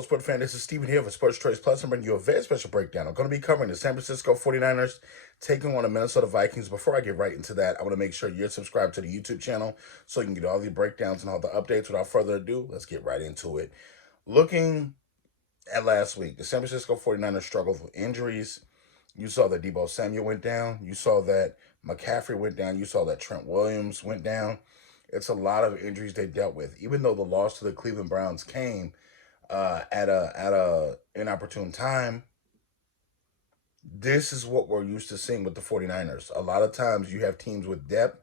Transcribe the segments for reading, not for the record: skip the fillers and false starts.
fellow sport fan, this is Steven here for Sports Choice Plus. I'm bringing you a very special breakdown. I'm going to be covering the San Francisco 49ers taking on the Minnesota Vikings. Before I get right into that, I want to make sure you're subscribed to the YouTube channel so you can get all the breakdowns and all the updates. Without further ado, let's get right into it. Looking at last week, the San Francisco 49ers struggled with injuries. You saw that Deebo Samuel went down. You saw that McCaffrey went down. You saw that Trent Williams went down. It's a lot of injuries they dealt with. Even though the loss to the Cleveland Browns came at a inopportune time, this is what we're used to seeing with the 49ers. A lot of times you have teams with depth.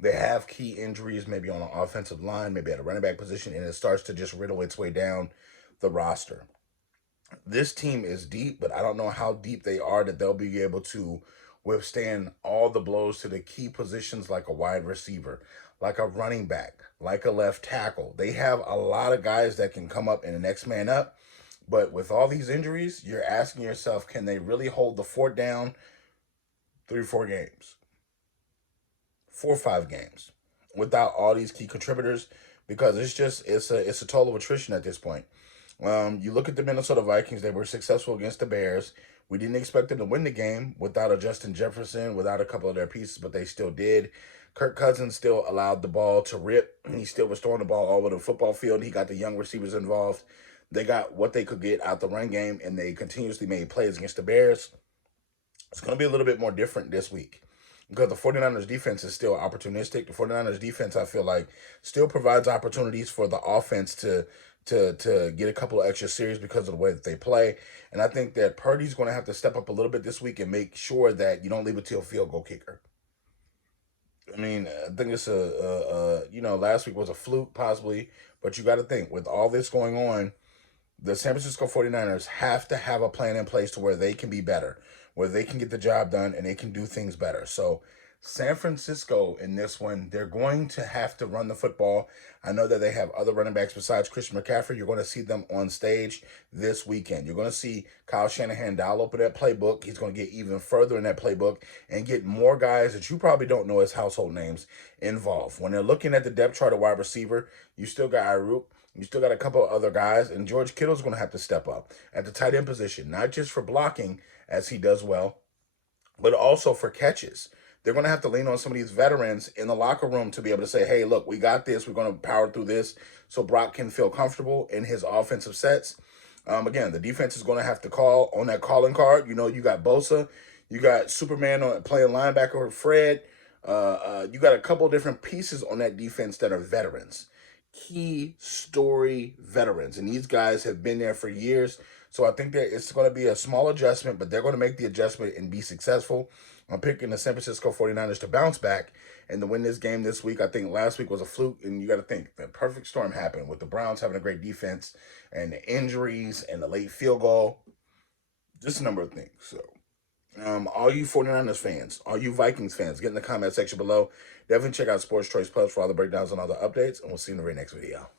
They have key injuries, maybe on an offensive line, maybe at a running back position, and it starts to just riddle its way down the roster. This team is deep, but I don't know how deep they are that they'll be able to withstand all the blows to the key positions like a wide receiver, like a running back, like a left tackle. They have a lot of guys that can come up in the next man up, but with all these injuries, you're asking yourself, can they really hold the fort down 3 or 4 games, 4 or 5 games without all these key contributors? Because it's a total of attrition at this point. You look at the Minnesota Vikings, they were successful against the Bears. We didn't expect them to win the game without a Justin Jefferson, without a couple of their pieces, but they still did. Kirk Cousins still allowed the ball to rip. He still was throwing the ball all over the football field. He got the young receivers involved. They got what they could get out the run game, and they continuously made plays against the Bears. It's going to be a little bit more different this week because the 49ers defense is still opportunistic. The 49ers defense, I feel like, still provides opportunities for the offense to get a couple of extra series because of the way that they play. And I think that Purdy's going to have to step up a little bit this week and make sure that you don't leave it to a field goal kicker. I mean, I think it's last week was a fluke possibly, but you got to think with all this going on, the San Francisco 49ers have to have a plan in place to where they can be better, where they can get the job done and they can do things better. So San Francisco in this one, they're going to have to run the football. I know that they have other running backs besides Christian McCaffrey. You're going to see them on stage this weekend. You're going to see Kyle Shanahan dial up that playbook. He's going to get even further in that playbook and get more guys that you probably don't know as household names involved. When they're looking at the depth chart of wide receiver, you still got Ayuk. You still got a couple of other guys, and George Kittle's going to have to step up at the tight end position, not just for blocking, as he does well, but also for catches. They're going to have to lean on some of these veterans in the locker room to be able to say, hey, look, we got this. We're going to power through this so Brock can feel comfortable in his offensive sets. Again, the defense is going to have to call on that calling card. You know, you got Bosa. You got Superman playing linebacker with Fred. You got a couple of different pieces on that defense that are veterans. Key story veterans. And these guys have been there for years. So I think that it's going to be a small adjustment, but they're going to make the adjustment and be successful. I'm picking the San Francisco 49ers to bounce back and to win this game this week. I think last week was a fluke, and you got to think the perfect storm happened with the Browns having a great defense and the injuries and the late field goal. Just a number of things. So all you 49ers fans, all you Vikings fans, get in the comment section below. Definitely check out Sports Choice Plus for all the breakdowns and all the updates, and we'll see you in the very next video.